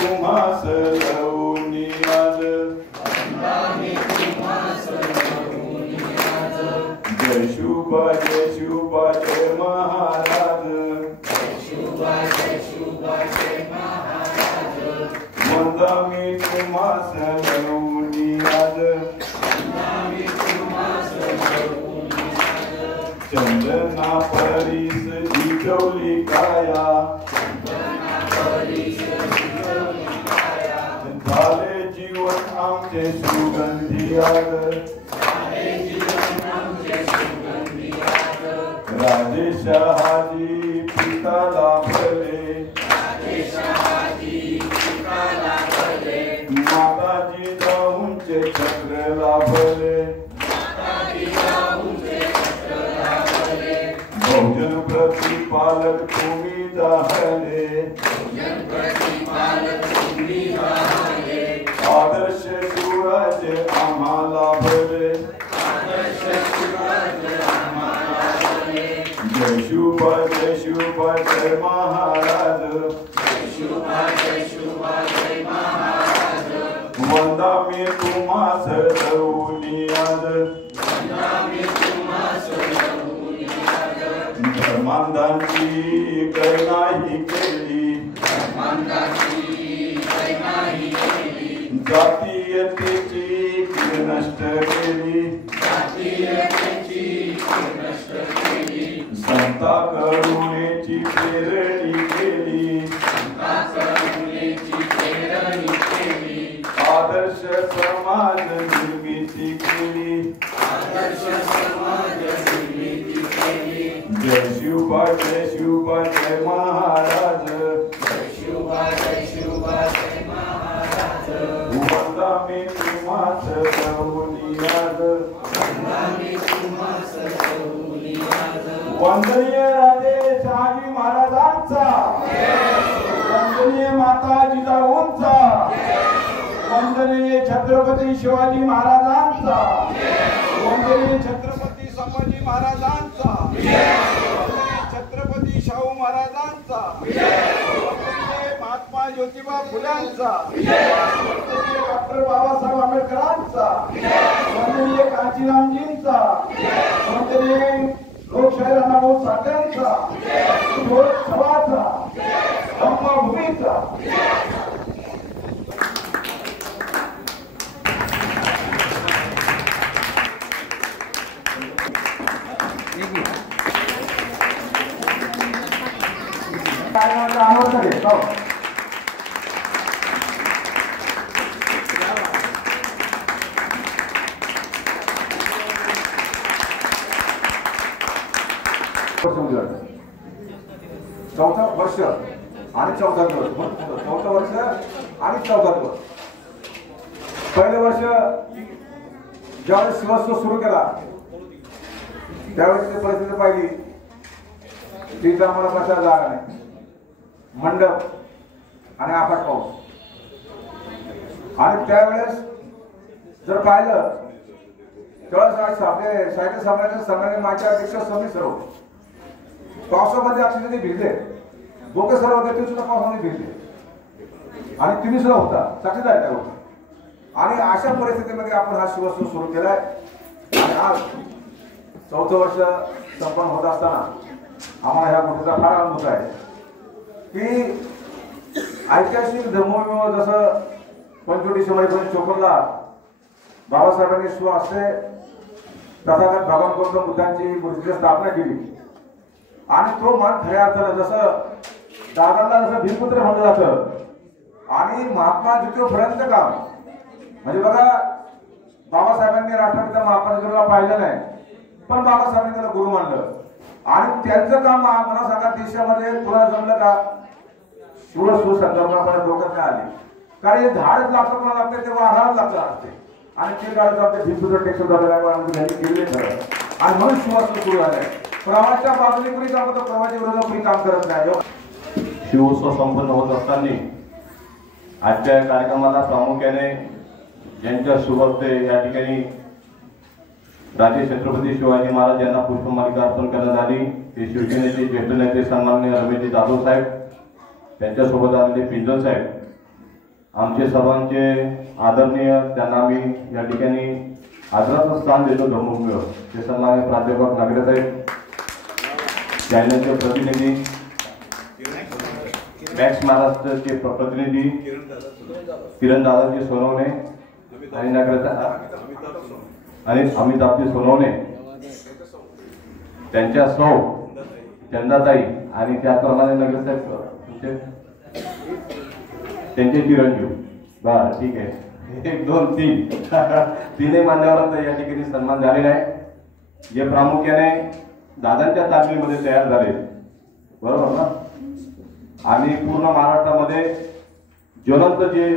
तुम्हास लवणी आज जय शुभा जय महाराज वंदा मी तुम्हास लवणी आज चंदना परीस जिजवली काया झाले जीवन आमचे सुगंधी आज राजेशहाजी पिता लाभले माताजी जाऊनचे चक्र लाभले बहुजन प्रतिपालक तुम्ही जाहले आदर्श शिवराज आम्हाला भले जय शुभा जय महाराज वंदा मी तुम्हास लवणी आज धर्मांधांची कै नाही केली जातीयतेची कीड नष्ट केली संता करुणेची प्रेरणी केली आदर्श समाज निर्मिती केली जय शिवबा जय महाराज वंदा मी तुम्हास लवणी आज वंदनीय राजे शहाजी महाराजांचा वंदनीय माता जिजाऊंचा वंदनीय छत्रपती शिवाजी महाराजांचा वंदनीय छत्रपती संभाजी महाराजांचा छत्रपती शाहू महाराजांचा वंदनीय महात्मा ज्योतिबा फुल्यांचा वंदनीय डॉक्टर बाबासाहेब आंबेडकरांचा वंदनीय कांचीरामजींचा वंदनीय लोकशाही राणाभाऊ साठेंचा सभाचा धम्मभूमीचा चौथा वर्ष आणि 14 दिवस चौथा वर्ष आणि 14 दिवस पहिलं वर्ष ज्यावेळेस शिवोत्सव सुरू केला त्यावेळेस परिस्थिती पाहिली तिथं आम्हाला बसायला जागा नाही मंडप आणि आफाट पाऊस आणि त्यावेळेस जर पाहिलं त्यावेळेस आपले साहित्य संमेलनाचे संमेलन माझ्या अध्यक्ष समी सर्व पावसामध्ये अक्षरशः ते भिजले दोघे सर्व होते ते सुद्धा पावसामध्ये भिजले आणि तुम्ही सुद्धा होता साक्षीदार त्या होता आणि अशा परिस्थितीमध्ये आपण हा शिवोत्सव सुरू केलाय आणि आज 4थं वर्ष संपन्न होत असताना आम्हाला ह्या गोष्टीचा फार आनंद आहे की ऐतिहासिक धर्मविवाह जसं 25 डिसेंबर 1954ला बाबासाहेबांनी स्वहस्ते तथागत भगवान गौतम बुद्धांची मूर्तीची स्थापना केली आणि तो मान खऱ्या अर्थानं जसं दादांना जसं भीमपुत्र म्हणलं जातं आणि महात्मा ज्योतिबा फुल्यांचं काम म्हणजे बघा बाबासाहेबांनी राष्ट्रपिता महात्मा ज्योतिबाला पाहिलं नाही पण बाबासाहेबांनी त्याला गुरु मानलं आणि त्यांचं काम मला सांगा देशामध्ये तुला जमलं का सुसंकल्पनापणे डोक्यात नाही आली कारण हे झाडच लागतं कोणाला लागतं तेव्हा आहारच लागतं असते आणि ते काळात आपल्या भीमपुत्र टेक्स्टो केले खरं आणि म्हणून शिवोत्सव सुरू झालाय प्रवाहाच्या बाजूने कुणी काम करतो प्रवाहाच्या विरोधात कुणी काम करत नाही शिवोत्सव संपन्न होत असताना आजच्या कार्यक्रमाला प्रामुख्याने ज्यांच्या शुभहस्ते या ठिकाणी राजे छत्रपती शिवाजी महाराज यांना पुष्पमालिका अर्पण करण्यात आली ते शिवसेनेचे ज्येष्ठ नेते सन्माननीय रमेशजी जाधव साहेब त्यांच्यासोबत आलेले पिंजल साहेब आमचे सर्वांचे आदरणीय, त्यांना आम्ही या ठिकाणी आदराचं स्थान देतो धर्मभूमीवर, ते सन्माननीय प्राध्यापक नागरेसाहेब, चॅनलचे प्रतिनिधी, मॅक्स महाराष्ट्रचे प्रतिनिधी किरण दादाजी सोनवणे आणि आणि अमिताभजी सोनवणे, त्यांच्या सौ चंदाताई आणि त्याप्रमाणे नगरसाहेब त्यांचे चिरंजीव. बरं, ठीक आहे. 1 2 3 तीनही मान्यवरांचा या ठिकाणी सन्मान झालेला आहे, जे प्रामुख्याने दादांच्या तालमीमध्ये तयार झाले. बरोबर ना? आणि पूर्ण महाराष्ट्रामध्ये ज्वलंत जे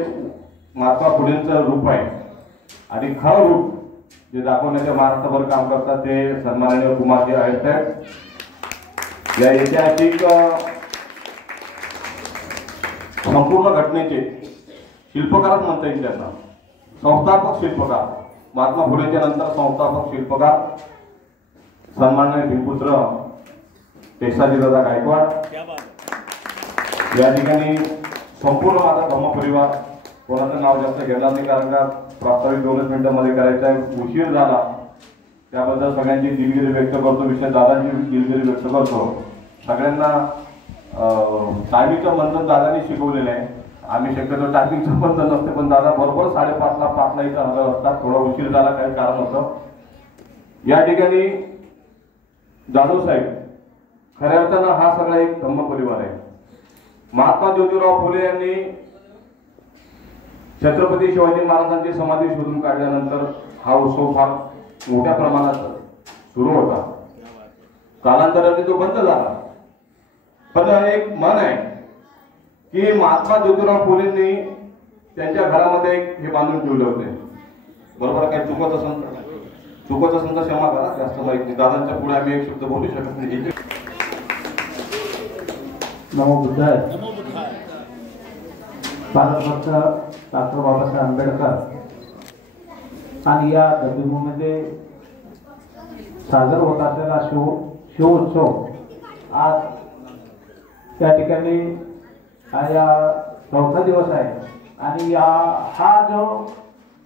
महात्मा फुलेंचं रूप आहे आणि खरं रूप जे दाखवण्याच्या महाराष्ट्रभर काम करतात ते सन्माननीय कुमारजी आहेर साहेब. या ऐतिहासिक संपूर्ण घटनेचे शिल्पकारच म्हणता येईल त्यांना, संस्थापक शिल्पकार, महात्मा फुलेच्या नंतर संस्थापक शिल्पकार सन्माननीय भीमपुत्र टेक्साजीदादा गायकवाड. या ठिकाणी संपूर्ण माझा धर्मपरिवार, कोणाचं नाव जास्त घेणार नाही कारण का प्रास्ताविक 2 मिनिटांमध्ये करायचा आहे, उशीर झाला, त्याबद्दल सगळ्यांची दिलगिरी व्यक्त करतो, विशेष दादांची दिलगिरी व्यक्त करतो. सगळ्यांना टायमिंगचं बंधन दादांनी शिकवलेलं आहे. आम्ही शक्यतो टायमिंगचं बंधन नसते, पण दादा बरोबर 5:30ला इथं हजर असतात. थोडा उशीर झाला, काही कारण होतं. या ठिकाणी जाधव साहेब, खऱ्या अर्थानं हा सगळा एक धर्मपरिवार आहे. महात्मा ज्योतिराव फुले यांनी छत्रपती शिवाजी महाराजांची समाधी शोधून काढल्यानंतर हा उत्सव फार मोठ्या प्रमाणात सुरू होता. कालांतराने तो बंद झाला. पण एक मन आहे की महात्मा ज्योतिराव फुलेंनी त्यांच्या घरामध्ये हे बांधून ठेवले होते. बरोबर? काही चुकत असेल तर क्षमा करा, जास्त माहिती नाही. दादांच्या पुढे आम्ही एक शब्द बोलू शकत नाही. नमो बुद्धाय. भारतरत्न डॉक्टर बाबासाहेब आंबेडकर आणि या धर्मभूमीमध्ये साजरा होत असलेला शिवोत्सव आज त्या ठिकाणी या 4था दिवस आहे. आणि हा जो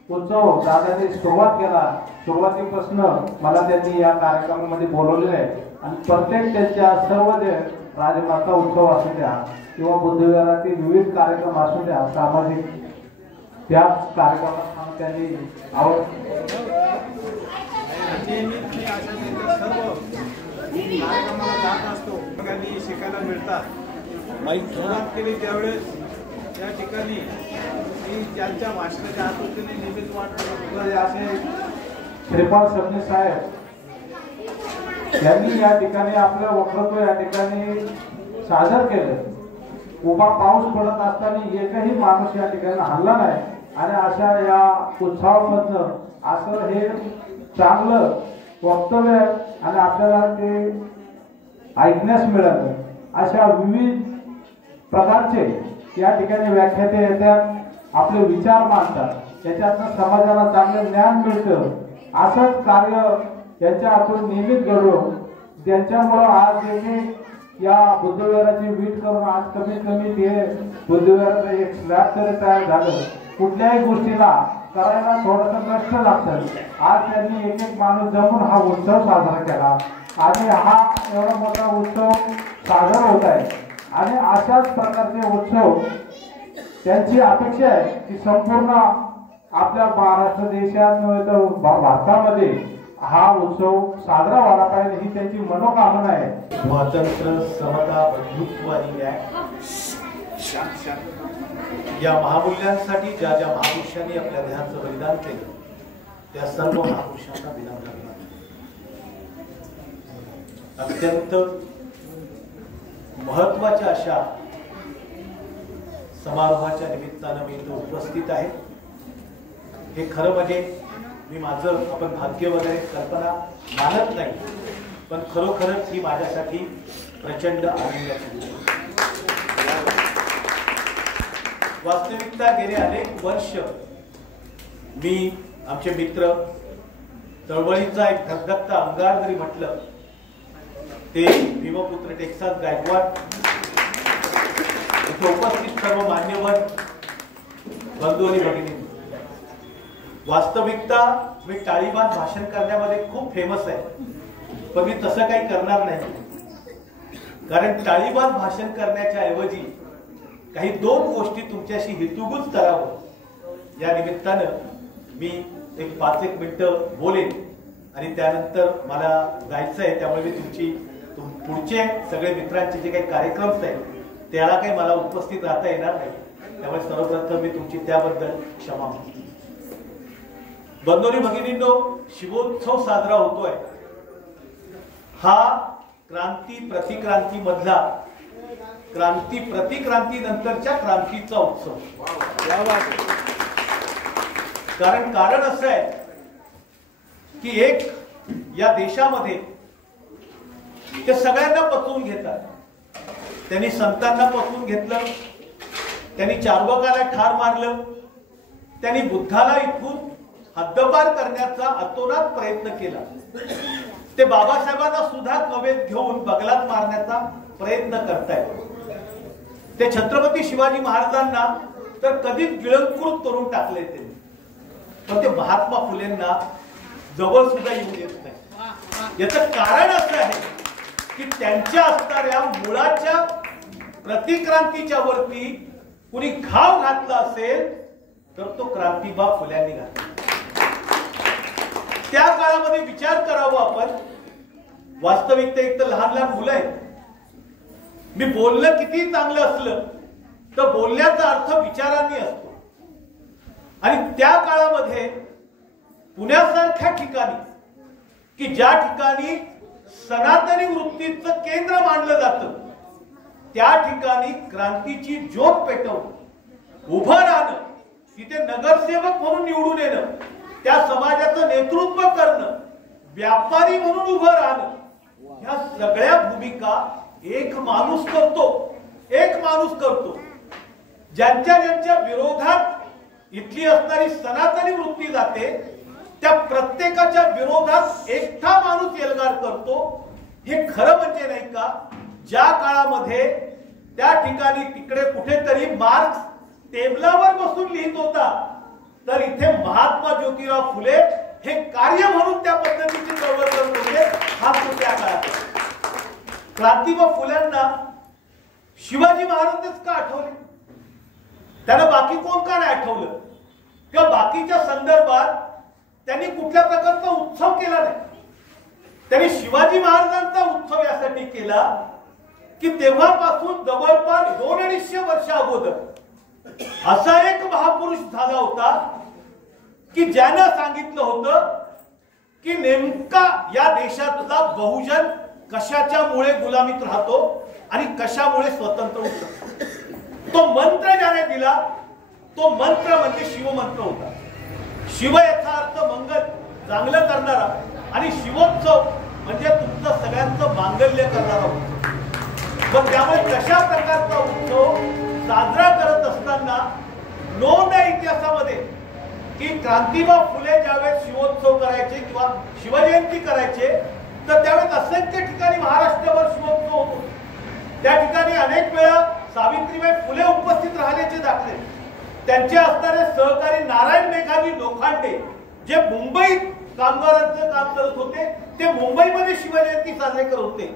उत्सव दादाने सुरुवात केला, सुरुवातीपासून मला त्यांनी या कार्यक्रमामध्ये बोलवलेले आहे. आणि प्रत्येक त्यांच्या सर्व जे राजमाता उत्सव असू द्या किंवा बुद्धविहारातील विविध कार्यक्रम असू द्या, सामाजिक, त्या कार्यक्रमात त्यांनी आवड शिकायला मिळतात. सुरुवात केली त्यावेळेस या ठिकाणी ज्यांच्या भाषणाच्या आकृतीने निमित्त वाटत असे श्रीपाल सबनीस साहेब यांनी या ठिकाणी आपलं वक्तव्य या ठिकाणी सादर केलं. उभा पाऊस पडत असताना एकही माणूस या ठिकाणी हल्ला नाही. आणि अशा या उत्सवामधनं असं हे चांगलं वक्तव्य आणि आपल्याला ते ऐकण्यास मिळालं. अशा विविध प्रकारचे या ठिकाणी व्याख्याते येतात, आपले विचार मांडतात, त्याच्यातनं समाजाला चांगलं ज्ञान मिळतं. असंच कार्य यांच्या हातून नियमित घडून ज्यांच्यामुळं आज देखील या बुद्धविहाराची वीट करून आज कमीत कमी ते बुद्धविहाराचं एक स्लॅब तरी तयार झालं. कुठल्याही गोष्टीला करायला थोडंसं कष्ट लागतं. आज त्यांनी एक माणूस जमून हा उत्सव साजरा केला आणि हा एवढा मोठा उत्सव साजरा होत आहे. आणि अशाच प्रकारचे उत्सव त्यांची अपेक्षा आहे की संपूर्ण आपल्या महाराष्ट्र देशात तर भारतामध्ये हा उत्सव साजरा व्हायला पाहिजे, ही त्यांची मनोकामना आहे. स्वातंत्र्य, समता, बंधुत्व आणि न्याय या महामूल्यांसाठी ज्या ज्या महापुरुषांनी आपल्या देहाचं बलिदान केलं त्या सर्व महापुरुषांना विनम्र अत्यंत महत्वाच्या अशा समारोहाच्या निमित्तानं मी इथं उपस्थित आहे. हे खरं म्हणजे मी माझं आपण भाग्य वगैरे कल्पना मानत नाही, पण खरोखरच ही माझ्यासाठी प्रचंड आनंदाची वास्तविकता. गेले अनेक वर्ष मी आमचे मित्र चळवळीचा एक धगधगता अंगार जरी म्हटलं ते भीमपुत्र टेक्सास गायकवाड, इथे उपस्थित सर्व मान्यवर बंधू आणि भगिनी, वास्तविकता मी टाळीबाण भाषण करण्यामध्ये खूप फेमस आहे, पण मी तसं काही करणार नाही. कारण टाळीबाण भाषण करण्याच्या ऐवजी काही दोन गोष्टी तुमच्याशी हितूगुज करावं या निमित्तानं मी एक 5-1 मिनिटं बोलेन आणि त्यानंतर मला जायचं आहे. त्यामुळे मी पुढचे सगळे मित्रांचे जे काही कार्यक्रम आहेत त्याला काही मला उपस्थित राहता येणार नाही. त्यामुळे सर्वप्रथम मी तुमची त्याबद्दल क्षमा मागतो. बंधूंनी भगिनींनो, शिवोत्सव साजरा होतोय. हा क्रांती प्रतिक्रांती मधला क्रांती प्रतिक्रांती नंतरच्या क्रांतीचा उत्सव. कारण असं आहे की एक या देशामध्ये ते सगळ्यांना पचवून घेतात. त्यांनी संतांना पचवून घेतलं, त्यांनी चार्वाकाला ठार मारलं, त्यांनी बुद्धाला इथून हद्दपार करण्याचा अतोनात प्रयत्न केला. ते बाबासाहेबांना सुद्धा कवेत घेऊन बगलात मारण्याचा प्रयत्न करतायत. ते छत्रपती शिवाजी महाराजांना तर कधीच गिळंकृत करून टाकले त्यांनी, पण ते महात्मा फुलेंना जवळ सुद्धा येऊ देत नाही. याचं कारण असं आहे की त्यांच्या असणाऱ्या मुळाच्या प्रतिक्रांतीच्या वरती कुणी घाव घातला असेल तर तो क्रांतीबा फुल्यांनी घातला. त्या काळामध्ये विचार करावा आपण. वास्तविकता एक तर लहान लहान मुलं आहेत. मी बोलणं किती चांगलं असलं तर बोलण्याचा अर्थ विचारांनी असतो. आणि त्या काळामध्ये पुण्यासारख्या ठिकाणी की ज्या ठिकाणी सनातनी वृत्तीचं केंद्र मानलं जातं त्या ठिकाणी क्रांतीची ज्योत पेटवून उभं राहणं, तिथे नगरसेवक म्हणून निवडून येणं, त्या समाजाचं नेतृत्व करणं, व्यापारी म्हणून उभं राहणं, ह्या सगळ्या भूमिका एक माणूस करतो. ज्यांच्या ज्यांच्या विरोधात इथली असणारी सनातनी वृत्ती जाते त्या प्रत्येकाच्या विरोधात एकटा माणूस एल्गार करतो. हे खरं म्हणजे नाही का? ज्या काळामध्ये त्या ठिकाणी तिकडे कुठेतरी मार्क्स टेबलावर बसून लिहित होता तर इथे महात्मा ज्योतिराव फुले हे कार्य म्हणून त्या पद्धतीची चळवळ करत होते. हा तो त्या काळात. क्रांतीबा फुल्यांना शिवाजी महाराजच का आठवले? त्यांना बाकी कोण का नाही आठवलं? किंवा बाकीच्या संदर्भात त्यांनी कुठल्या प्रकारचा उत्सव केला नाही. त्यांनी शिवाजी महाराजांचा उत्सव यासाठी केला की तेव्हापासून जवळपास 250 वर्ष अगोदर असा एक महापुरुष झाला होता की ज्यानं सांगितलं होतं की नेमका या देशातला बहुजन कशाच्यामुळे गुलामीत राहतो आणि कशामुळे स्वतंत्र होतो. तो मंत्र ज्याने दिला तो मंत्र म्हणजे शिवमंत्र होता. शिव याचा अर्थ मंगल, चांगलं करणारा, आणि शिवोत्सव म्हणजे तुमचं सगळ्यांचं मांगल्य करणारा उत्सव. पण त्यामुळे कशा प्रकारचा उत्सव साजरा करत असताना नोंद आहे इतिहासामध्ये की क्रांतीबा फुले ज्यावेळेस शिवोत्सव करायचे किंवा शिवजयंती करायचे तर त्यावेळेस असंख्य ठिकाणी महाराष्ट्रभर शिवोत्सव होतो. त्या ठिकाणी अनेक वेळा सावित्रीबाई फुले उपस्थित राहण्याचे दाखले. त्यांचे असणारे सहकारी नारायण मेघाजी लोखंडे जे मुंबईत कामगारांचं काम करत होते ते मुंबईमध्ये शिवजयंती साजरी करत होते.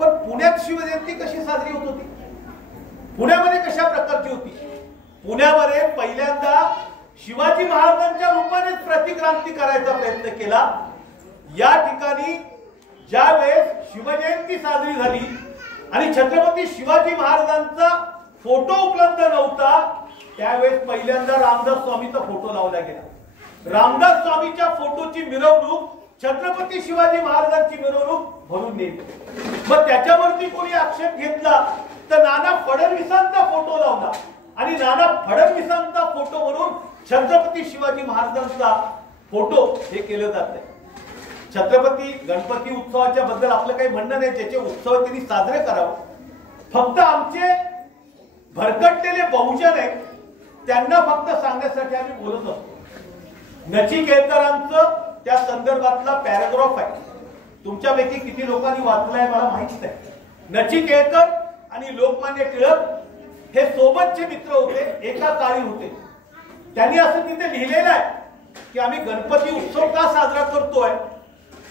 पण पुण्यात शिवजयंती कशी साजरी होत होती? पुण्यामध्ये कशा प्रकारची होती? पुण्यामध्ये पहिल्यांदा शिवाजी महाराजांच्या रूपानेच प्रतिक्रांती करायचा प्रयत्न केला. या ठिकाणी ज्या वेळेस शिवजयंती साजरी झाली आणि छत्रपती शिवाजी महाराजांचा फोटो उपलब्ध नव्हता त्यावेळेस पहिल्यांदा रामदास स्वामीचा फोटो लावला गेला. रामदास स्वामीच्या फोटोची मिरवणूक छत्रपती शिवाजी महाराजांची मिरवणूक म्हणून नेली. मग त्याच्यावरती कोणी आक्षेप घेतला तर नाना फडणवीसांचा फोटो लावला आणि नाना फडणवीसांचा फोटो म्हणून छत्रपती शिवाजी महाराजांचा फोटो हे केलं जात. छत्रपती गणपती उत्सवाच्या बद्दल आपलं काही म्हणणं नाही, त्याचे उत्सव त्यांनी साजरे करावं. फक्त आमचे भरकटलेले बहुजन आहेत त्यांना फक्त सांगण्यासाठी आम्ही बोलत असतो. नचिकेतरांचं त्या संदर्भातला पॅराग्राफ आहे. तुमच्यापैकी किती लोकांनी वाचलाय मला माहित नाही. नचिकेतर आणि लोकमान्य टिळक हे सोबतचे मित्र होते, एका काळी होते. त्यांनी असं तिथे लिहिलेलं आहे की आम्ही गणपती उत्सव का साजरा करतोय,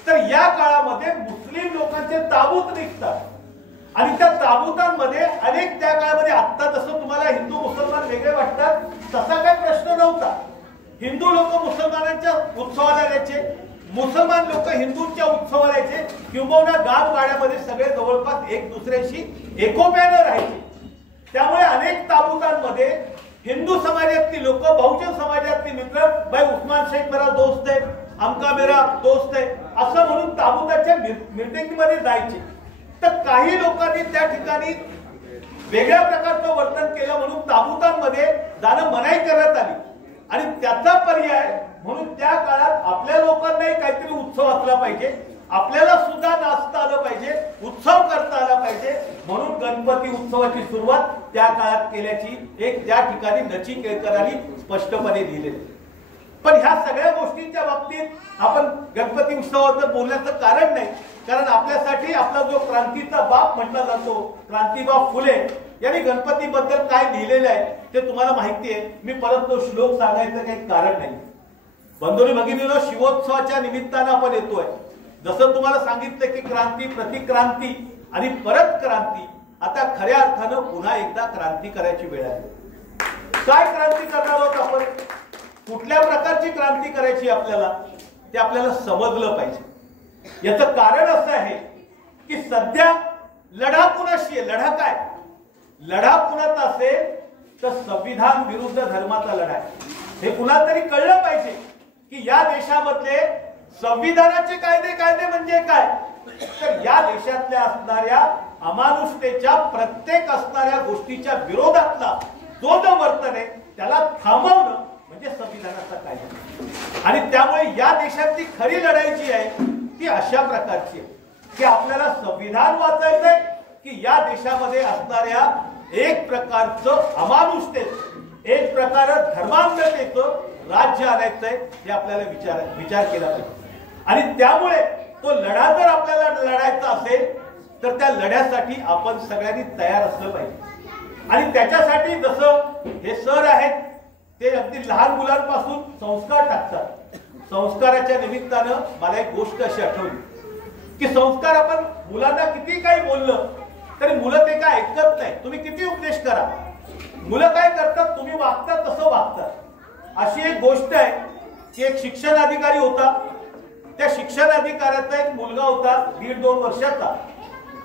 तर या काळामध्ये मुस्लिम लोकांचे ताबूत निघतात आणि त्या ताबूतांमध्ये अनेक त्या काळामध्ये, आता जसं तुम्हाला हिंदू मुसलमान वेगळे वाटतात तसा काही प्रश्न नव्हता. हिंदू लोक मुसलमानांच्या उत्सवाला यायचे, मुसलमान लोक हिंदूंच्या उत्सवाला यायचे, किंबहुना गावगाड्यामध्ये सगळे जवळपास एक दुसऱ्याशी एकोप्यानं राहायचे. त्यामुळे अनेक ताबूतांमध्ये हिंदू समाजातली लोक, बहुजन समाजातली मित्र, भाई उस्मान शेख मेरा दोस्त आहे, अमका मेरा दोस्त आहे असं म्हणून ताबूताच्या मीटिंगमध्ये जायचे. तर काही लोकांनी त्या ठिकाणी वेगळ्या प्रकारचं वर्तन केलं म्हणून ताबूतांमध्ये जाणं मनाई करण्यात आली आणि त्याचा पर्याय म्हणून त्या काळात आपल्या लोकांनाही काहीतरी उत्सव असला पाहिजे, आपल्याला सुद्धा नाचता आलं पाहिजे, उत्सव करता आला पाहिजे म्हणून गणपती उत्सवाची सुरुवात त्या काळात केल्याची एक त्या ठिकाणी नची केळकरांनी स्पष्टपणे लिहिलेली. पण ह्या सगळ्या गोष्टींच्या बाबतीत आपण गणपती उत्सवाबद्दल बोलण्याचं कारण नाही, कारण आपल्यासाठी आपला जो क्रांतीचा बाप म्हटला जातो क्रांतीबाब फुले यांनी गणपतीबद्दल काय लिहिलेलं आहे ते तुम्हाला माहिती आहे. मी परत तो श्लोक सांगायचं काही कारण नाही. बंधूंनी भगिनींनो, शिवोत्सवाच्या निमित्तानं आपण येतोय. जसं तुम्हाला सांगितलं की क्रांती, प्रतिक्रांती आणि परत क्रांती. आता खऱ्या अर्थानं पुन्हा एकदा क्रांती करायची वेळ आहे. काय क्रांती करणार आहोत आपण, कुठल्या प्रकारची क्रांती करायची आपल्याला ते आपल्याला समजलं पाहिजे. याचं कारण असं आहे की सध्या लढा कुणाशी आहे. लढा काय, लढा कुणाचा असेल तर संविधान विरुद्ध धर्माचा लढा आहे. हे कुणाला तरी कळलं पाहिजे की या देशामधले संविधानाचे कायदे म्हणजे काय, तर या देशातल्या असणाऱ्या अमानुषतेच्या प्रत्येक असणाऱ्या गोष्टीच्या विरोधातला जो वर्तन आहे त्याला थांबवणं म्हणजे संविधानाचा कायदा. आणि त्यामुळे या देशातली खरी लढाई जी आहे ती अशा प्रकारची आहे की आपल्याला संविधान वाचायचंय की या देशामध्ये असणाऱ्या एक प्रकारचं अमानुषतेचं, एक प्रकार धर्मांधतेचं राज्य आणायचंय हे आपल्याला विचार केला पाहिजे. आणि त्यामुळे तो लढा जर आपल्याला लढायचा असेल तर त्या लढ्यासाठी आपण सगळ्यांनी तयार असलं पाहिजे. आणि त्याच्यासाठी जसं हे सर आहेत ते अगदी लहान मुलांपासून संस्कार टाकतात. संस्काराच्या निमित्तानं मला एक गोष्ट अशी आठवली की संस्कार आपण मुलांना किती काही बोललं तरी मुलं ते काय ऐकत नाही. तुम्ही किती उपदेश करा, मुलं काय करतात, तुम्ही वागतात तसं वागतात. अशी एक गोष्ट आहे की एक शिक्षण अधिकारी होता. त्या शिक्षण अधिकाऱ्याचा एक मुलगा होता 1.5-2 वर्षाचा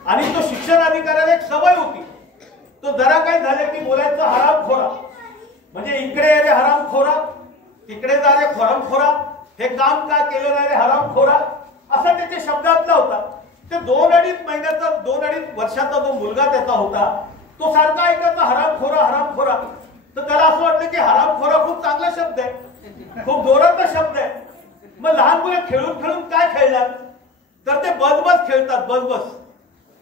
आणि तो शिक्षण अधिकाऱ्याला एक सवय होती, तो जरा काही झाले की बोलायचं हरामखोरा, म्हणजे इकडे रे हरामखोरा, तिकडे जा रे हरामखोरा, हे काम का केलं नाही रे हरामखोरा, असा त्याच्या शब्दातला होता. ते 2-2.5 महिन्याचा 2-2.5 वर्षाचा जो मुलगा त्याचा होता तो सारखा ऐकायचा हरामखोरा हरामखोरा. तर त्याला असं वाटलं की हरामखोरा खूप चांगला शब्द आहे, खूप जोराचा शब्द आहे. मग लहान मुलं खेळून खेळून काय खेळणार, तर ते बस खेळतात बस.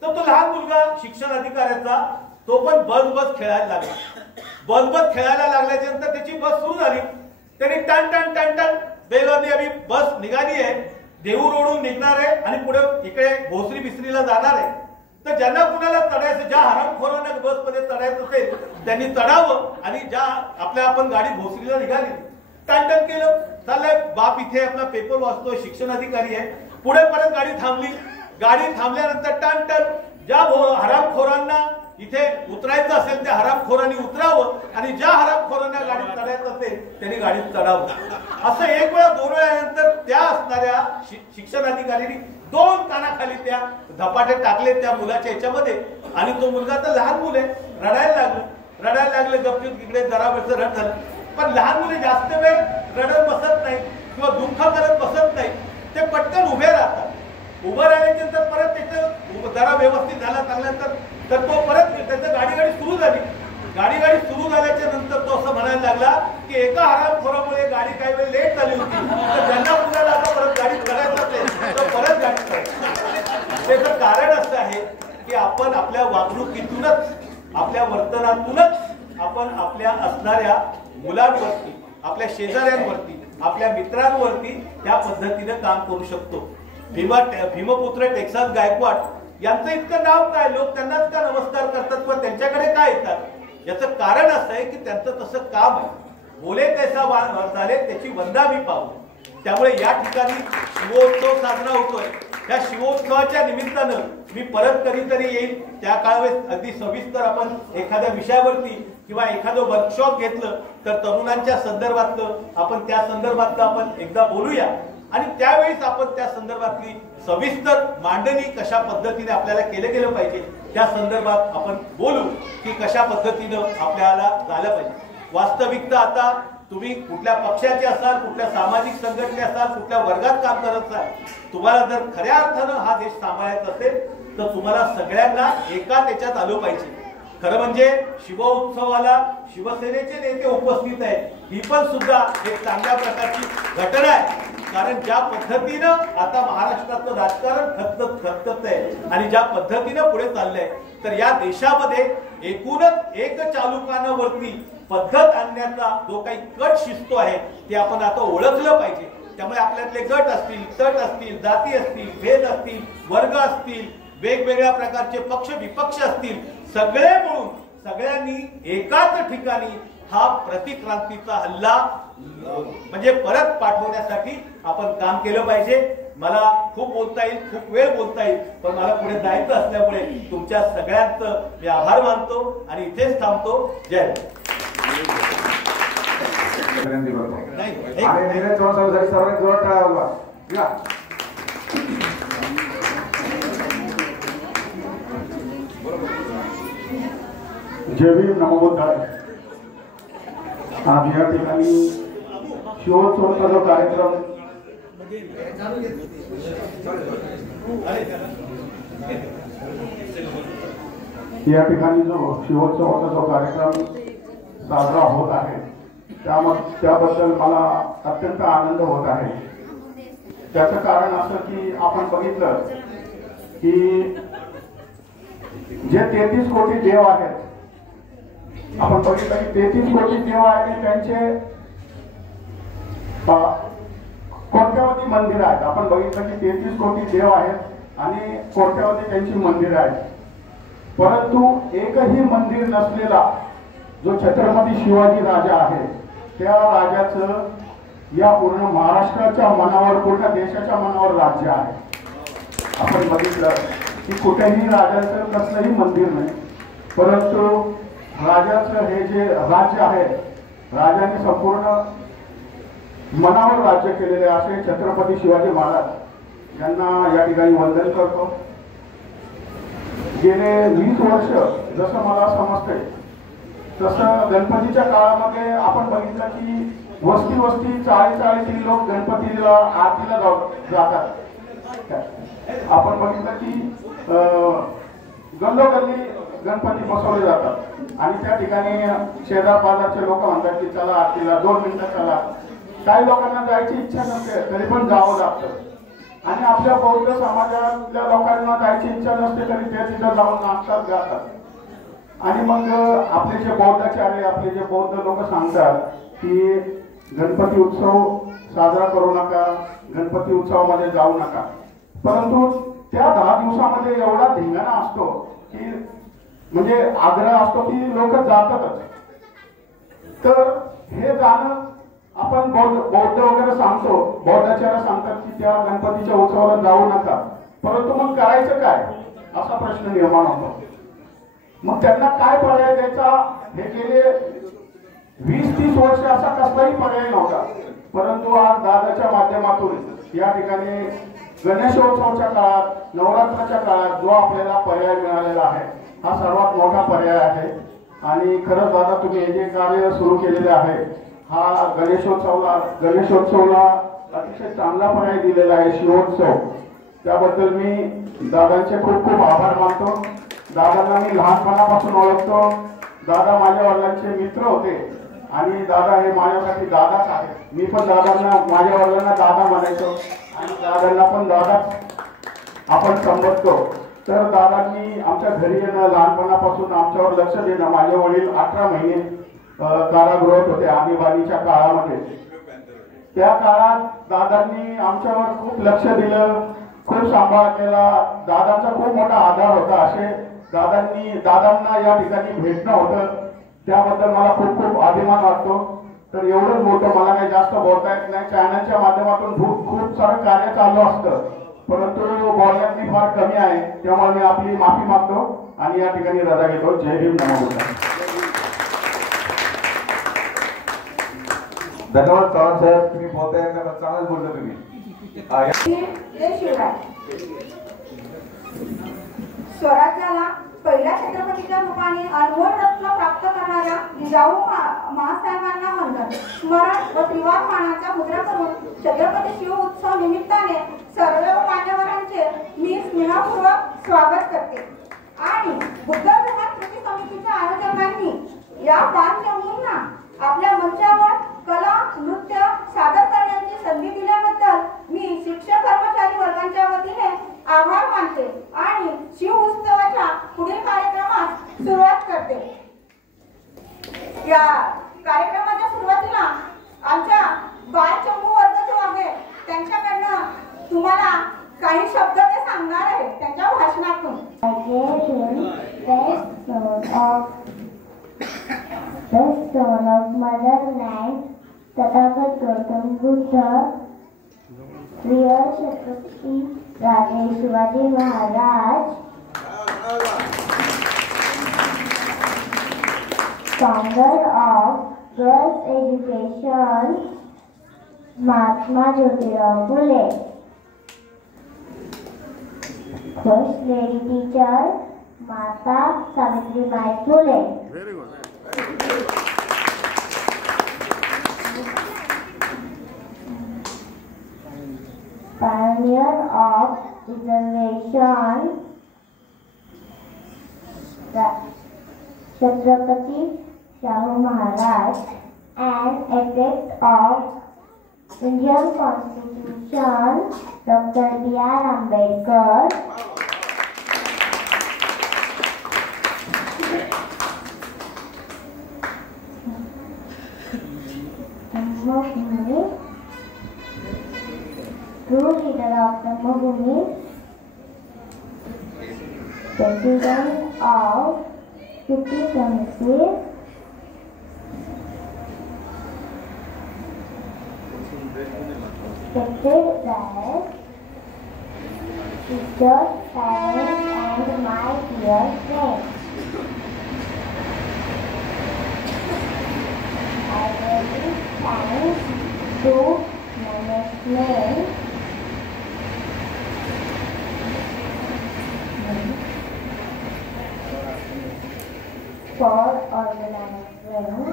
तर तो लहान मुलगा शिक्षण अधिकाऱ्याचा तो पण बस खेळायला लागला. बस खेळायला लागल्याच्या नंतर त्याची बस सुरू झाली. त्यांनी टन टन टन टन बेलवानी अभी बस निघाली आहे, देऊर रोडून निघणार आहे आणि पुढे इकडे भोसरी बिसरीला जाणार आहे. तर ज्यांना कुणाला चढायचं, ज्या हरामखोरांना बसमध्ये चढायचं असेल त्यांनी चढावं आणि ज्या आपल्या आपण गाडी भोसरीला निघाली टन टन केलं, चाललंय बाप इथे आपला पेपर वाचतोय, शिक्षण अधिकारी आहे. पुढे परत गाडी थांबली. गाडी थांबल्यानंतर टन टन ज्या हरामखोरांना इथे उतरायचं असेल त्या हरामखोरांनी उतरावं आणि ज्या हरामखोरांना गाडीत चढायचं असेल त्यांनी गाडीत चढावं. असं एक वेळा 2 वेळानंतर त्या असणाऱ्या शिक्षण अधिकाऱ्यांनी 2 कानाखाली त्या धपाटे टाकले त्या मुलाच्या याच्यामध्ये आणि तो मुलगा तर लहान मुल आहे, रडायला लागलं गपचूप. इकडे जरा वेळचं रड झालं. पण लहान मुले जास्त वेळ रडत बसत नाही किंवा दुःख करत बसत नाही, ते पटकन उभे राहतात. उभं राहिल्याच्या नंतर परत त्याचं जरा व्यवस्थित झाला चांगल्यानंतर तर तो परत त्याचं गाडी सुरू झाली. गाडी सुरू झाल्याच्या नंतर तो असं म्हणायला लागला की एका हरामखोरामुळे गाडी काही वेळ लेट झाली होती, तर ज्यांना पुण्याला आता परत गाडी करायचं असेल तर परत गाडी करायची. त्याचं कारण असं आहे की आपण आपल्या वागणुकीतूनच, आपल्या वर्तनातूनच आपण आपल्या असणाऱ्या मुलांवरती, आपल्या शेजाऱ्यांवरती, आपल्या मित्रांवरती त्या पद्धतीने काम करू शकतो. भीमपुत्र टेक्सास गायकवाड यांचं इतकं नाव काय, लोक त्यांनाच का नमस्कार करतात किंवा त्यांच्याकडे काय येतात, याचं कारण असं आहे की त्यांचं तसं काम आहे. बोले तैसा झाले त्याची वंदा मी पाहू. त्यामुळे या ठिकाणी शिवोत्सव साजरा होतोय. या शिवोत्सवाच्या निमित्तानं मी परत कधीतरी येईल. त्या काळावेळेस अगदी सविस्तर आपण एखाद्या विषयावरती किंवा एखादं वर्कशॉप घेतलं तर तरुणांच्या संदर्भातलं आपण त्या संदर्भातलं आपण एकदा बोलूया आणि त्यावेळेस आपण त्या संदर्भातली सविस्तर मांडणी कशा पद्धतीने आपल्याला केलं गेलं पाहिजे त्या संदर्भात आपण बोलू की कशा पद्धतीनं आपल्याला झालं पाहिजे. वास्तविकता आता तुम्ही कुठल्या पक्षाचे असाल, कुठल्या सामाजिक संघटने असाल, कुठल्या वर्गात काम करत असाल, तुम्हाला जर खऱ्या अर्थानं हा देश सांभाळायचा असेल तर तुम्हाला सगळ्यांना एका त्याच्यात आलं पाहिजे. खरं म्हणजे शिवोत्सवाला शिवसेनेचे नेते उपस्थित आहेत ही पण सुद्धा एक चांगल्या प्रकारची घटना आहे. कारण ज्या पद्धतीनं आता महाराष्ट्रातलं राजकारण खतखत आहे आणि ज्या पद्धतीनं पुढे चाललंय तर या देशामध्ये एकूणच एक चालुकानावरती पद्धत आणण्याचा जो काही कट शिजतो आहे ते आपण आता ओळखलं पाहिजे. त्यामुळे आपल्यातले गट असतील, तट असतील, जाती असतील, भेद असतील, वर्ग असतील, वेगवेगळ्या प्रकारचे पक्ष विपक्ष असतील, सगळे मिळून सगळ्यांनी एकाच ठिकाणी हा प्रतिक्रांतीचा हल्ला म्हणजे परत पाठवण्यासाठी आपण काम केलं पाहिजे. मला खूप बोलता येईल, खूप वेळ बोलता येईल, पण मला पुढे जायचं असल्यामुळे तुमच्या सगळ्यांचं मी आभार मानतो आणि इथेच थांबतो. जय विनंती करतो आणि निर्णय चौसासाठी सर्वांनी जोरात टाळ्या वाजवा. जय भीम नमो बुद्धाय. आज या ठिकाणी शिवोत्सवाचा जो कार्यक्रम या ठिकाणी जो शिवोत्सवाचा जो कार्यक्रम साजरा होत आहे त्याबद्दल मला अत्यंत आनंद होत आहे. त्याचं कारण असं की आपण बघितलं की जे 33 कोटी देव आहेत, आपण बघितलं की 33 कोटी देव आहेत आणि त्यांचे कोट्यावधी मंदिर आहेत. आपण बघितलं की 33 कोटी देव आहेत आणि कोट्यावधी त्यांची मंदिर आहेत. परंतु एकही मंदिर नसलेला जो छत्रपती शिवाजी राजा आहे त्या राजाचं या पूर्ण महाराष्ट्राच्या मनावर, पूर्ण देशाच्या मनावर राज्य आहे. आपण बघितलं की कुठेही राजाचं कसलंही मंदिर नाही, परंतु राजाचं हे जे राज्य आहे, राजाने संपूर्ण मनावर राज्य केलेले असे छत्रपती शिवाजी महाराज यांना या ठिकाणी वंदन करतो. गेले 20 वर्ष जसं मला समजते तसं गणपतीच्या काळामध्ये आपण बघितलं की वस्ती 40 लोक गणपतीला आरतीला जातात. आपण बघितलं की गल्लोगल्ली गणपती बसवले जातात आणि त्या ठिकाणी शेजार पाजारचे लोक म्हणतात की चला आरतीला 2 मिनिटं चला. काही लोकांना जायची इच्छा नसते तरी पण जावं लागतं आणि आपल्या बौद्ध समाजातल्या लोकांना जायची इच्छा नसते तरी ते तिथं जाऊन नाचतात, गातात. आणि मग आपले जे बौद्धाचार्य, आपले जे बौद्ध लोक सांगतात की गणपती उत्सव साजरा करू नका, गणपती उत्सवामध्ये जाऊ नका. परंतु त्या 10 दिवसामध्ये एवढा धिंगाणा असतो की म्हणजे आग्रह असतो की लोक जातातच. तर हे जाणं आपण बौद्ध वगैरे सांगतो, बौद्धाचार्य सांगतात की त्या गणपतीच्या उत्सवाला जाऊ नका, परंतु मग करायचं काय असा प्रश्न निर्माण होतो. मग त्यांना काय पर्याय द्यायचा, हे गेले 20-30 वर्ष असा कसलाही पर्याय नव्हता. परंतु आज दादाच्या माध्यमातून या ठिकाणी गणेशोत्सवाच्या काळात, नवरात्राच्या काळात जो आपल्याला पर्याय मिळालेला आहे हा सर्वात मोठा पर्याय आहे. आणि खरंच दादा तुम्ही हे जे कार्य सुरू केलेले आहे हा गणेशोत्सवला अतिशय चांगला पर्याय दिलेला आहे शिवोत्सव. त्याबद्दल मी दादांचे खूप खूप आभार मानतो. दादांना मी लहानपणापासून ओळखतो. दादा माझ्या वडिलांचे मित्र होते आणि दादा हे माझ्यासाठी दादाच आहे. मी पण दादांना, माझ्या वडिलांना दादा म्हणायचो आणि दादांना पण दादाच आपण संबोधतो. तर दादांनी आमच्या घरी येणं, लहानपणापासून आमच्यावर लक्ष देणं. माझे वडील 18 महिने कारागृहात होते आणीबाणीच्या काळामध्ये. त्या काळात दादांनी आमच्यावर खूप लक्ष दिलं, खूप सांभाळ केला. दादांचा खूप मोठा आधार होता. असे दादांना या ठिकाणी भेटणं होतं, त्याबद्दल मला खूप खूप अभिमान वाटतो. तर एवढंच मोठं मला काही जास्त बोलता येत नाही. चॅनलच्या माध्यमातून खूप सारं कार्य चालू असतं, परंतु बोलण्यात मी फार कमी आहे, त्यामुळे मी आपली माफी मागतो आणि या ठिकाणी रजा घेतो. जय भीम, नमो बुद्धाय. धन्यवाद चव्हाण साहेब, तुम्ही बोलताय चांगलंच बोलता तुम्ही. स्वराज्याला पहिल्या छत्रपतीच्या रूपाने अनमोल रत्न प्राप्त करणाऱ्या जिजाऊ महासाहेबांना वंदन, स्मरण व त्रिवार मानाच्या मुद्रा करून छत्रपती शिव उत्सव निमित्ताने सर्व मान्यवरांचे मी स्नेहपूर्वक स्वागत करते. आणि बुद्ध विहार कृती समितीच्या आयोजकांनी या बालचमूंना आपल्या मंचावर कला नृत्य सादर करण्याची संधी दिल्याबद्दल मी शिक्षक कर्मचारी वर्गांच्या वतीने आभार मानते आणि शिव उत्सवाच्या पुढील कार्यक्रमास सुरुवात करते. या कार्यक्रमाच्या सुरुवातीला आमच्या बालचमू वर्ग जो आहे त्यांच्याकडनं तुम्हाला काही शब्द ते सांगणार आहे त्यांच्या भाषणातून. The son of motherland, Tathagat Gautam Buddha, real Chhatrapati Raja Shivaji Maharaj, founder of girls' education, Mahatma Jyotirao Phule, first lady teacher, Mata Savitribai Phule. Very good. Pioneer of reservation, Chhatrapati Shahu Maharaj, and effect of Indian Constitution, Dr. B.R. Ambedkar. True leader of the movement, president of 50 countries, respected as teachers, parents, and my dear friends. I really thank to management for organizing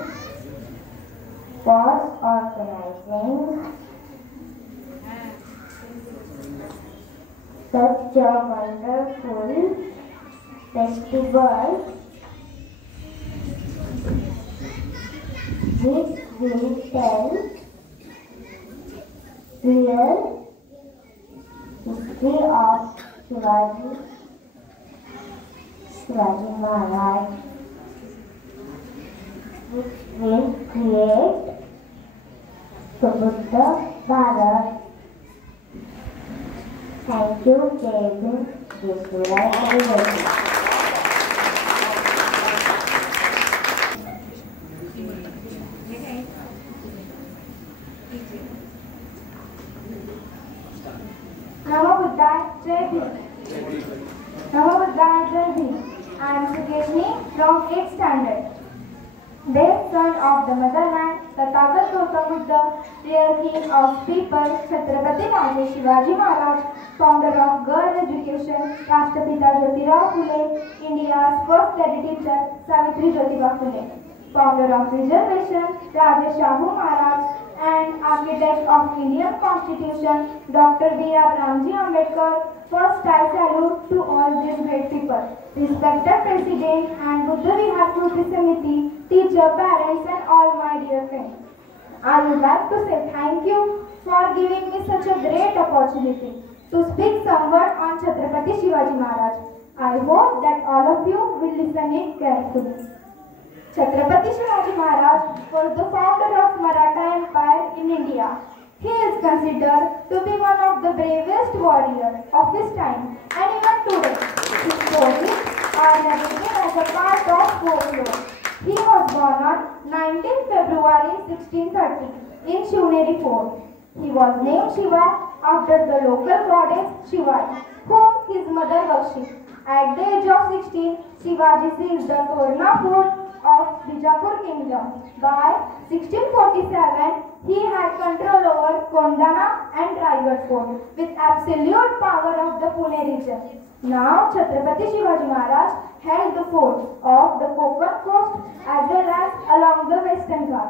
such a wonderful festival, which will tell real history of Shivaji Maharaj, which will create the Buddha Bharat. Thank you, Jai Hind, Jai Swaraj, everybody. Namo Buddhaya, Jai Hind. Namo Buddhaya, Jai Hind. I am Sugeshni from 8th standard. Dear son of the motherland, Tathagat Gautam Buddha, real king of people, Chhatrapati Raja Shivaji Maharaj, founder of girls' education, Rashtrapita Jyotirao Phule, India's first lady teacher, Savitri Jyotiba Phule, founder of reservation, Raja Shahu Maharaj, and architect of Indian Constitution, Dr. B.R. Ramji Ambedkar. First, I salute to all these great people. Respected President and Buddha Vihar Kriti Samiti, teacher, parents, and all my dear friends. I would like to say thank you for giving me such a great opportunity to speak some word on Chhatrapati Shivaji Maharaj. I hope that all of you will listen it carefully. Chhatrapati Shivaji Maharaj was the founder of Maratha Empire in India. He is considered to be one of the bravest warriors of his time, and even today, his stories are narrated as a part of folklore. He was born on 19 February 1630 in Shivneri Fort. He was named Shiva after the local goddess Shivaji, whom his mother worshipped. At the age of 16, Shivaji seized the Torna fort of Bijapur kingdom. By 1647, he had control over Kondana and Raigad fort with absolute power of the Pune region. Now, Chhatrapati Shivaji Maharaj held the fort of the Konkan coast as well as along the western Ghat.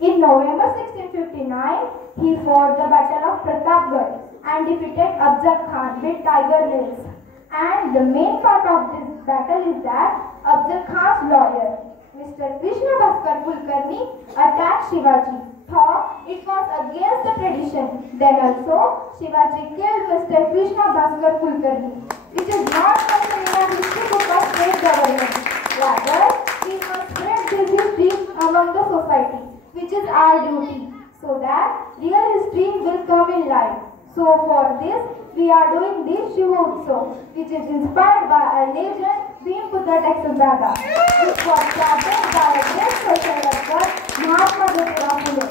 In November 1659, he fought the Battle of Pratapgarh and defeated Afzal Khan with tiger nails. And the main part of this battle is that Afzal Khan's lawyer, Mr. Krishna Bhaskar Kulkarni, attacked Shivaji, thought it was against the tradition. Then also, Shivaji killed Mr. Krishna Bhaskar Kulkarni, which is not mentioned in a history book of state government. Rather, we must spread this history among the society, which is our duty, so that real history will come in light. So for this, we are doing this Shiva Utsav, which is inspired by a legend Bhimputra Texas-Dada, which was started by a great social worker, Mahatma Jyotirao Phule.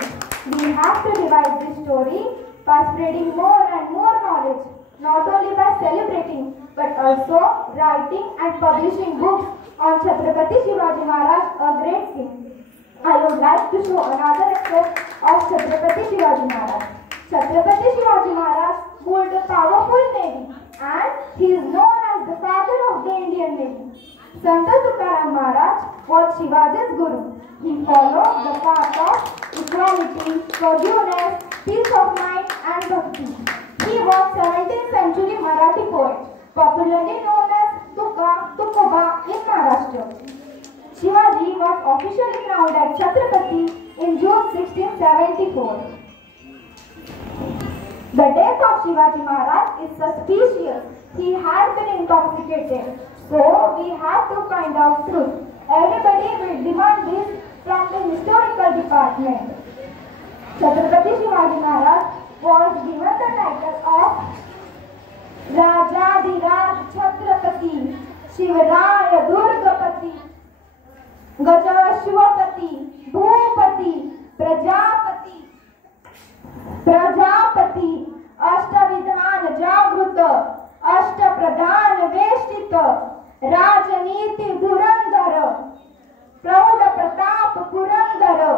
We have to revive this story by spreading more and more knowledge, not only by celebrating, but also writing and publishing books on Chhatrapati Shivaji Maharaj, a great king. I would like to show another aspect of Chhatrapati Shivaji Maharaj. Chhatrapati Shivaji Maharaj ruled a powerful navy, and he is known as the father of the Indian Navy. Sant Tukaram Maharaj was Shivaji's guru. He followed the path of equality, forgiveness, peace of mind, and bhakti. He was 17th century Marathi poet, popularly known as Tukoba in Maharashtra. Shivaji was officially crowned as Chhatrapati in June 1674. The death of Shivaji Maharaj is suspicious. He had been intoxicated. So we have to find out truth. Everybody will demand this from the historical department. Chhatrapati Shivaji Maharaj was given the title of Rajadhiraj Chhatrapati, Shivaraya Durgapati, Gajashwapati, Bhupati, Prajapati, Ashtavidhan Jagruta, Ashtapradhan Veshtita, Rajaniti Dhurandhara, Prauda Pratap Purandhara,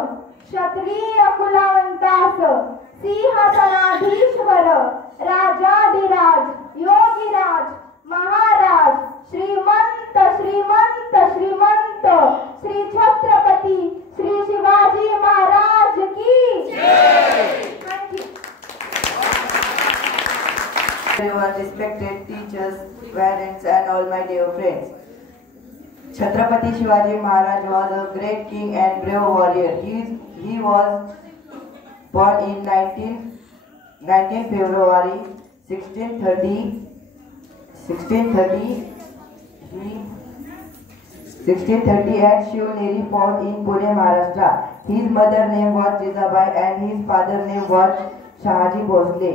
Kshatriya Kulavantas, Sihasanadhishvara, Rajadhiraj, Yogiraj, Maharaj, Srimanta, Sri Chhatrapati, Sri Shivaji Maharaj ki Jai. Thank you. Everyone, respected teachers, parents, and all my dear friends. Chhatrapati Shivaji Maharaj was a great king and brave warrior. He was born in 19 February 1630 at Shivneri Fort in Pune, Maharashtra. His mother name was Jizabai and his father name was Shahaji Bhosle.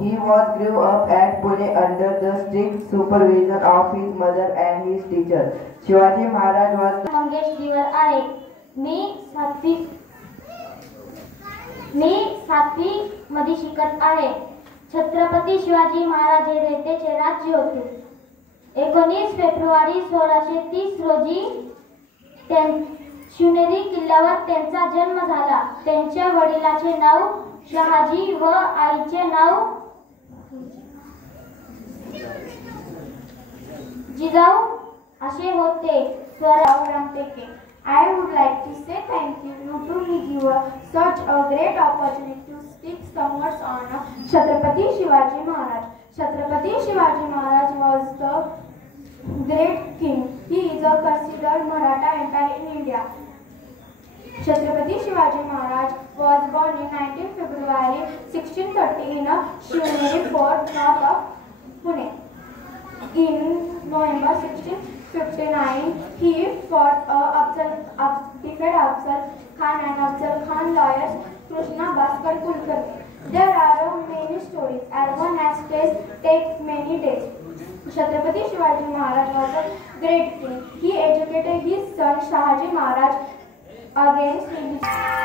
He grew up at Pune under the strict supervision of his mother and his teachers. Shivaji Maharaj was Mangesh दिवर आहे. मी सातवी मध्ये शिकत आहे. छत्रपती शिवाजी महाराज हे रयतेचे राज्य होते. 19 February 1630 रोजी शिवनेरी किल्ल्यावर त्यांचा जन्म झाला. त्यांच्या वडिलांचे नाव शहाजी व आईचे नाव जिजाऊ असे होते. I would like to say thank you to me giver such a great opportunity to speak some words on Chhatrapati Shivaji Maharaj. Chhatrapati Shivaji Maharaj was the great king. He is considered Maratha Empire in India. Chhatrapati Shivaji Maharaj was born in 19 February 1630 in Shivneri Fort north of Pune. In November 1659, he fought defeated Afzal Khan and Afzal Khan lawyers Krishna Bhaskar Kulkarni. There are many stories, and one aspect takes many days. Chhatrapati Shivaji Maharaj was a great king. He educated his son Shahaji Maharaj against religion.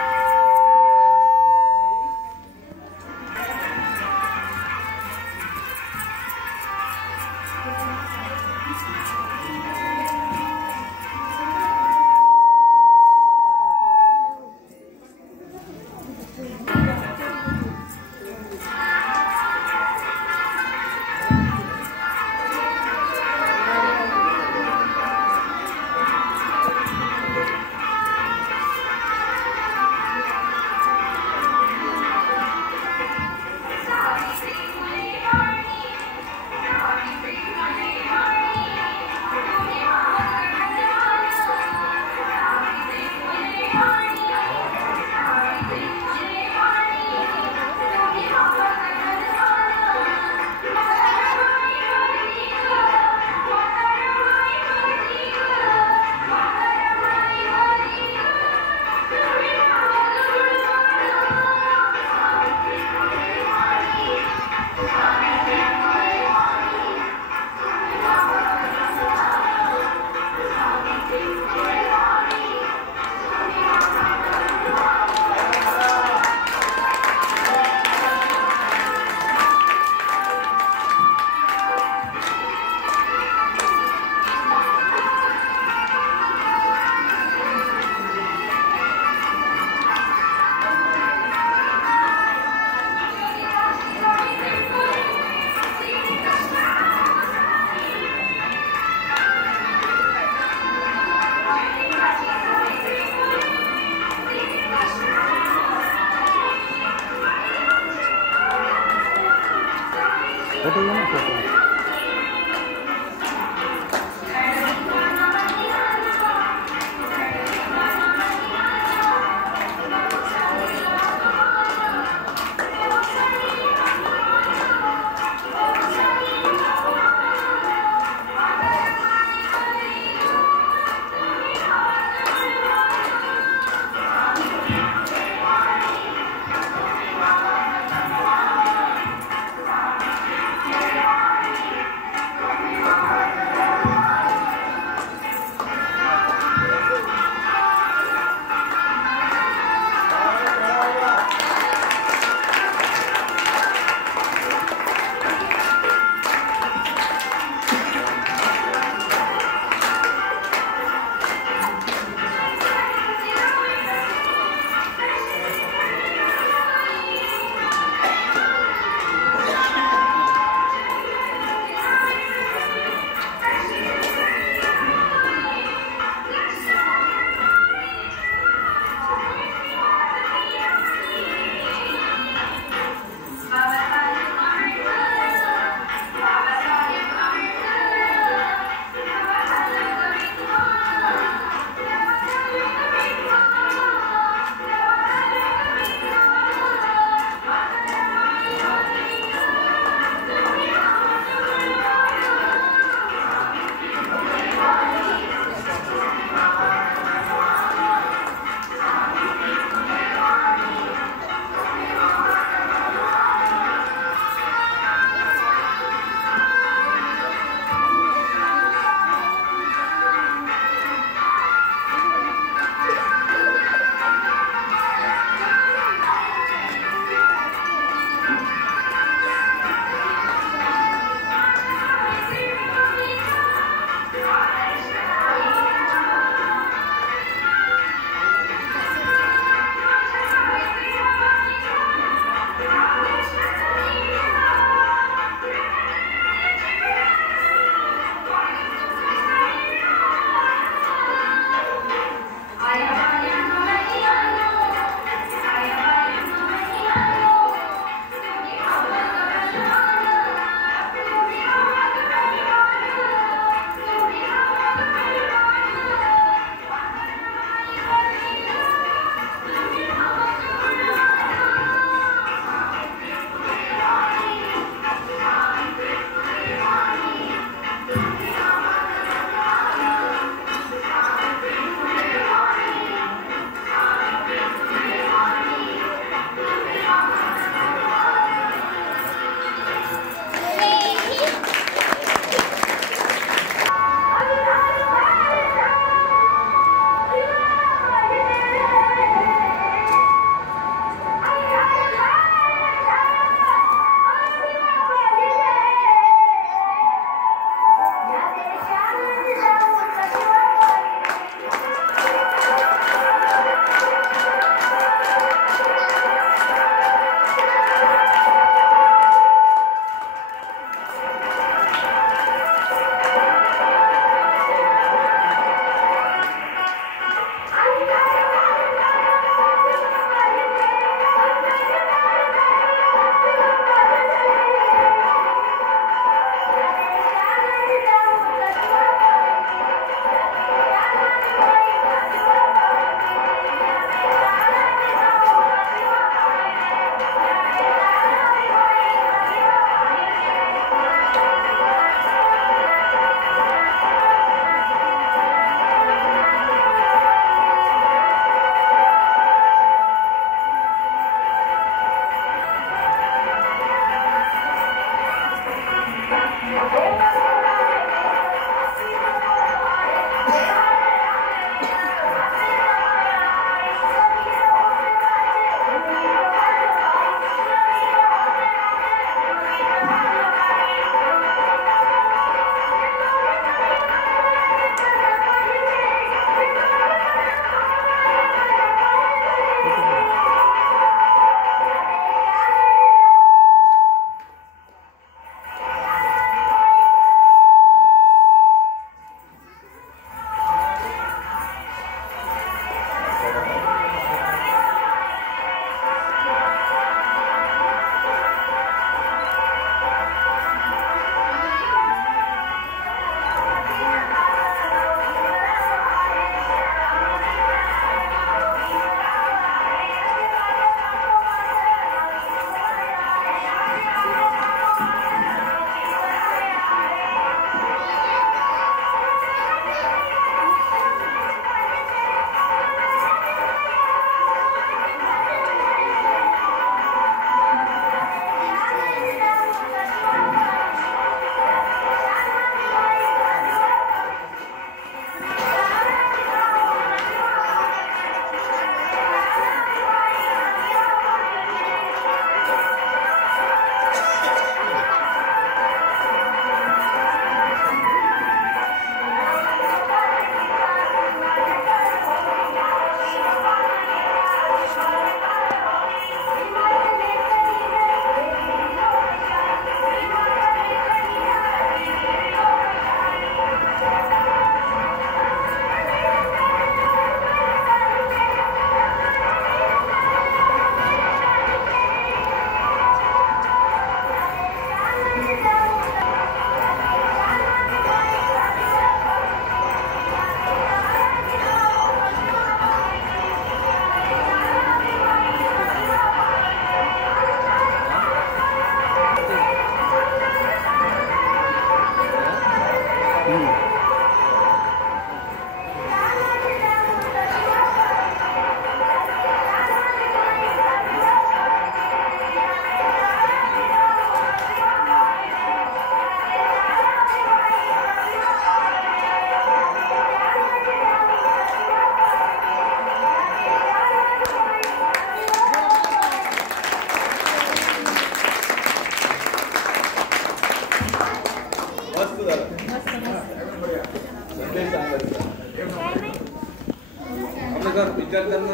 विद्यार्थ्यांना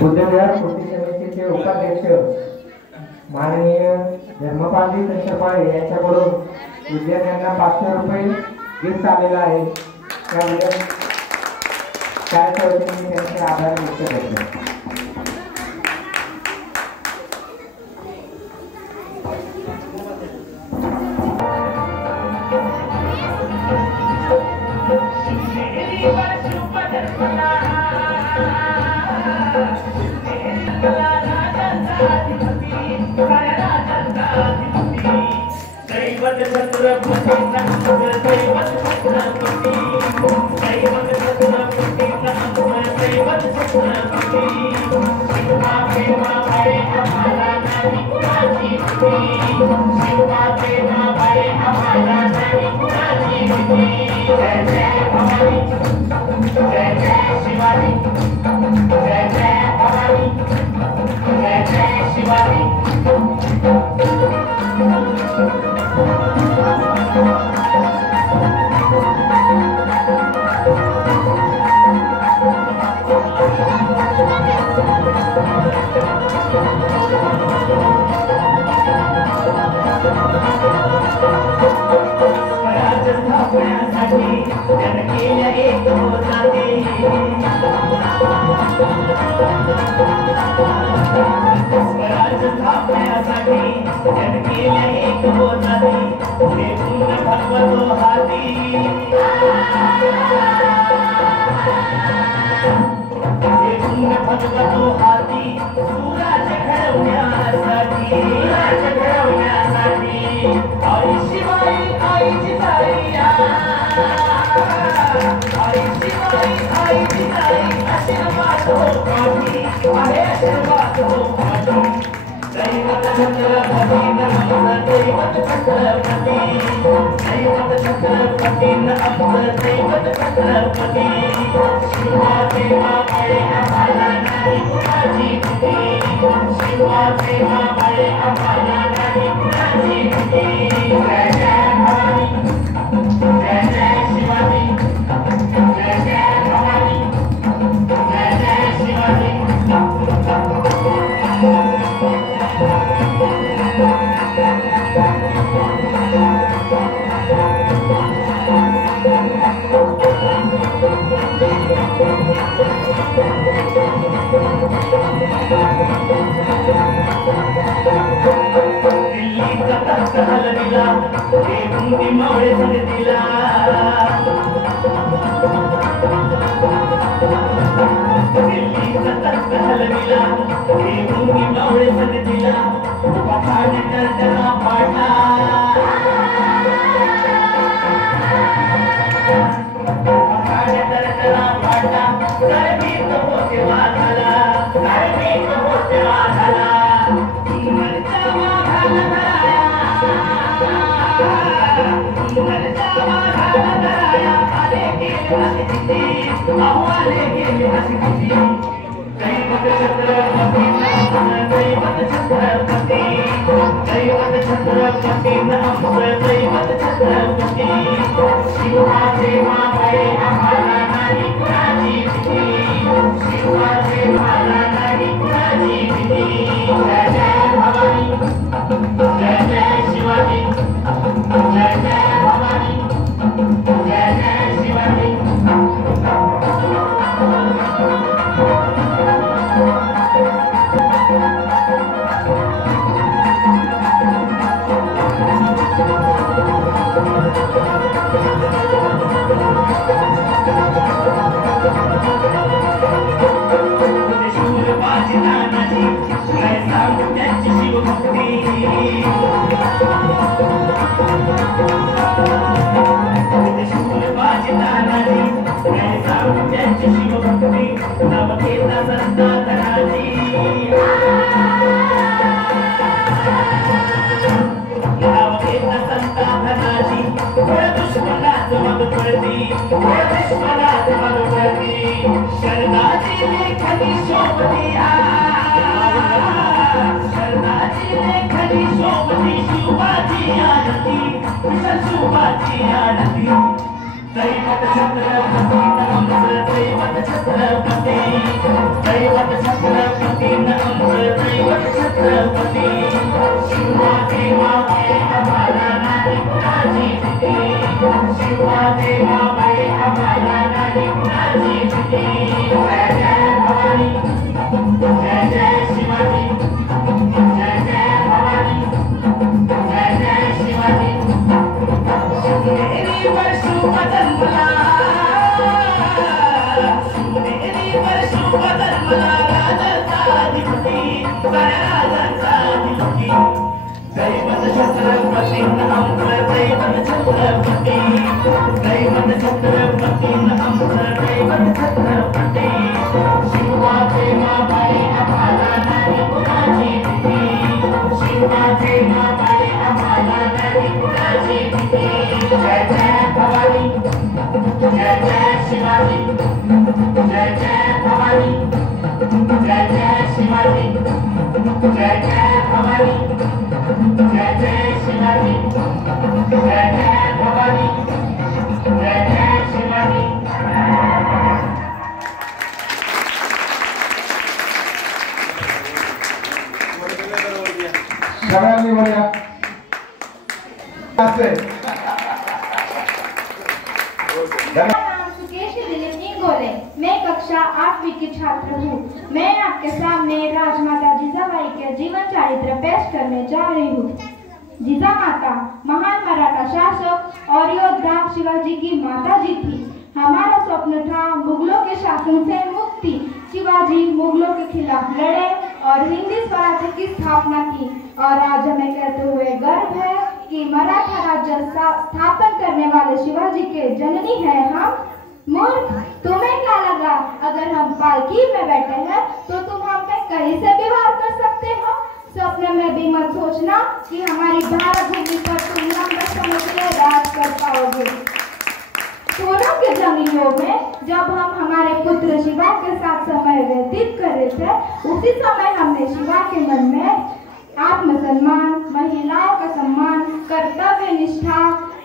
बुद्धविहार कृती समितीचे उपाध्यक्ष माननीय धर्मपालजी संचपाळे यांच्याकडून विद्यार्थ्यांना 500 रुपये gift आलेला आहे. त्यामुळे शाळेच्या वतीने त्यांचे आभार व्यक्त करतो. शरणाची लेखनी शोभती शिवाजी आरती सगळ्यांनी म्हणूया मैं कक्षा 8वीं की छात्र हूँ। मैं आपके सामने राजमाता जिजाबाई के जीवन चरित्र पेश करने जा रही हूँ। जिजामाता महान मराठा शासक और योद्धा शिवाजी की माता जी थी। हमारा स्वप्न था मुगलों के शासन से मुक्ति। शिवाजी मुगलों के खिलाफ लड़े और हिंदी स्वराज्य की स्थापना की और आज हमें कहते हुए गर्व है कि मराठा राज्य स्थापन करने वाले शिवाजी के जननी है हम। मूर्ख, तुम्हें क्या लगा अगर हम पालकी में बैठे हैं तो तुम हम पे कहीं से भी वार कर सकते हो? स्वप्न में भी मत सोचना कि हमारी भारत भूमि पर तुम लंबे समय के लिए राज कर पाओगे। सोनों के जंगलियों में जब हम हमारे पुत्र शिवा के साथ समय व्यतीत कर रहे थे, उसी समय हमने शिवा के मन में आत्मसम्मान, महिलाओं का सम्मान, कर्तव्य निष्ठा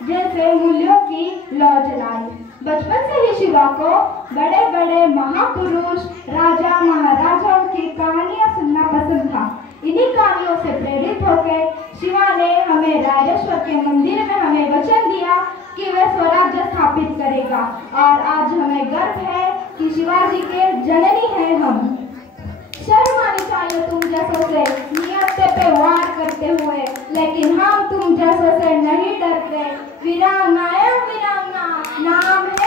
जैसे मूल्यों की लौ जलाई। बचपन से ही शिवा को बड़े बड़े महापुरुष, राजा महाराजाओं की कहानियां सुनना पसंद था। इन्हीं कहानियों से प्रेरित होकर शिवा ने हमें राजेश्वर के मंदिर में हमें वचन दिया कि वह स्वराज्य स्थापित करेगा और आज हमें गर्व है कि शिवाजी के जननी हैं हम। शर्म आनी चाहिए तुम जैसों से नियत पे वार करते हुए, लेकिन हम तुम जैसों से नहीं डरते। वीरांगना नाम है